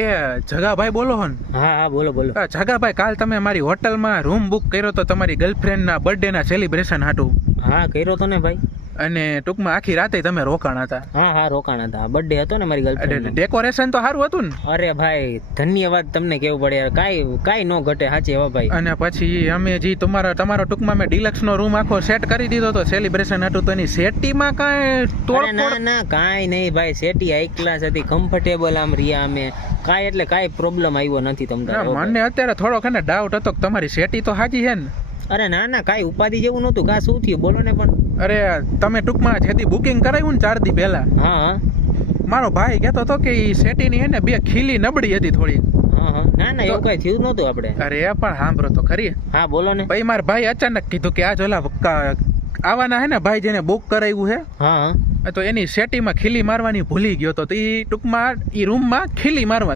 એ જગાભાઈ બોલો હો ને? હા હા બોલો બોલો. જગાભાઈ, કાલ તમે મારી હોટલમાં રૂમ બુક કર્યો તો તમારી ગર્લફ્રેન્ડના બર્થડેના સેલિબ્રેશન હાટું, હા કર્યો તો ને ભાઈ. અને ટૂંકમાં આખી રાતે તમે રોકાણા હતા. હા હા રોકાણા હતા, બર્થડે હતો ને મારી ગર્લફ્રેન્ડ. ડેકોરેશન તો સારું હતું ને? અરે ભાઈ ધન્યવાદ તમને કેવું પડે યાર, કાઈ નો ઘટે સાચી હવા ભાઈ. અને પછી અમે જે તમારો ટૂંકમાં મેં ડિલક્સ નો રૂમ આખો સેટ કરી દીધો તો સેલિબ્રેશન હતું, તો એની સેટીમાં કાંઈ તોડફોડ? ના કાંઈ નહીં ભાઈ, સેટી હાઈ ક્લાસ હતી, કમ્ફર્ટેબલ આમ રહ્યા અમે, કાંઈ એટલે કાંઈ પ્રોબ્લેમ આવ્યો નથી તમને. મને અત્યારે થોડોક ને ડાઉટ હતો કે તમારી સેટી તો હાજી છે ને? અરે ના કાંઈ ઉપાધિ જેવું નહોતું. કા શું થયું બોલો ને. પણ અરે તમે ટૂંકમાં જેથી બુકિંગ કરાવ્યું ને 4 દી પહેલા, હા મારો ભાઈ કહેતો હતો કે ઈ સેટીની હે ને 2 ખીલી નબળી હતી થોડી. હા ના એવું કાંઈ થયું નહોતું આપણે. અરે પણ સાંભળો તો ખરી. હા બોલો ને. ભાઈ મારા ભાઈ અચાનક કીધું કે આ જોલા આવવાના હે ને ભાઈ જેને બુક કરાવ્યું છે, હા તો એની સેટીમાં ખીલી મારવાની ભૂલી ગયો તો ઈ ટૂંકમાં ઈ રૂમમાં ખીલી મારવા